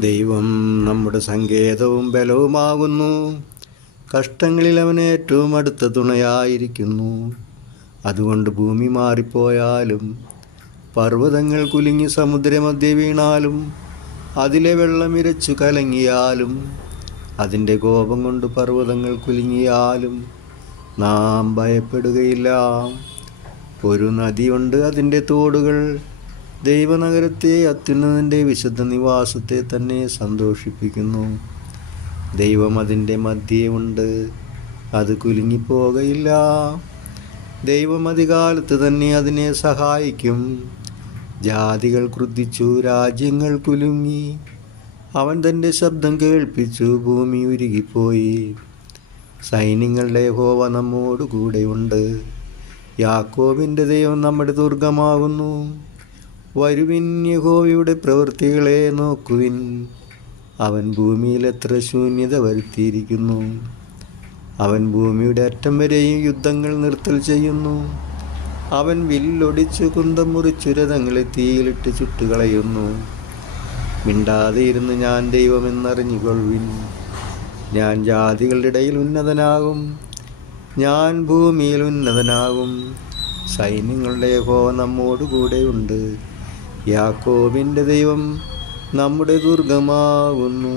ദൈവം നമ്മുടെ സങ്കേതവും ബലവുമാകുന്നു. കഷ്ടങ്ങളിൽ അവൻ ഏറ്റവും അടുത്ത തുണയായിരിക്കുന്നു. അതുകൊണ്ട് ഭൂമി മാറിപ്പോയാലും പർവതങ്ങൾ കുലുങ്ങി സമുദ്രമധ്യ വീണാലും അതിലെ വെള്ളം ഇരച്ചു കലങ്ങിയാലും അതിന്റെ കോപം കൊണ്ട് പർവതങ്ങൾ കുലുങ്ങിയാലും നാം ഭയപ്പെടുകയില്ല. ഒരു നദിയുണ്ട് അതിന്റെ തോടുകൾ. ദൈവനഗരത്തെ അത്യുന്നതിന്റെ വിശുദ്ധ നിവാസത്തെ തന്നെ സന്തോഷിപ്പിക്കുന്നു. ദൈവം അതിന്റെ മധ്യേ ഉണ്ട്. അത് കുലുങ്ങിപ്പോകയില്ല. ദൈവം അധികാലത്ത് തന്നെ അതിനെ സഹായിക്കും. ജാതികൾ ക്രുദ്ധിച്ചു രാജ്യങ്ങൾ കുലുങ്ങി. അവൻ തന്റെ ശബ്ദം കേൾപ്പിച്ചു ഭൂമി ഉരുകിപ്പോയി. സൈന്യങ്ങളുടെ ഹോവ നമ്മോടുകൂടെയുണ്ട് യാക്കോബിന്റെ ദൈവം നമ്മുടെ ദുർഗമാകുന്നു. വരുവിൻ യഹോവയുടെ പ്രവൃത്തികളെ നോക്കുവിൻ. അവൻ ഭൂമിയിൽ എത്ര ശൂന്യത വരുത്തിയിരിക്കുന്നു അവൻ ഭൂമിയുടെ അറ്റം വരെയും യുദ്ധങ്ങൾ നിർത്തൽ ചെയ്യുന്നു. അവൻ വില്ലൊടിച്ചു കുന്തം മുറിച്ചു രഥങ്ങളെ തീയിലിട്ട് ചുട്ടുകളയുന്നു. മിണ്ടാതെ ഇരുന്ന് ഞാൻ ദൈവമെന്നറിഞ്ഞുകൊള്ളുവിൻ. ഞാൻ ജാതികളുടെ ഇടയിൽ ഉന്നതനാകും. ഞാൻ ഭൂമിയിൽ ഉന്നതനാകും. സൈന്യങ്ങളുടെ ഹോ നമ്മോട് കൂടെയുണ്ട് യാക്കോബിന്റെ ദൈവം നമ്മുടെ ദുർഗമാകുന്നു.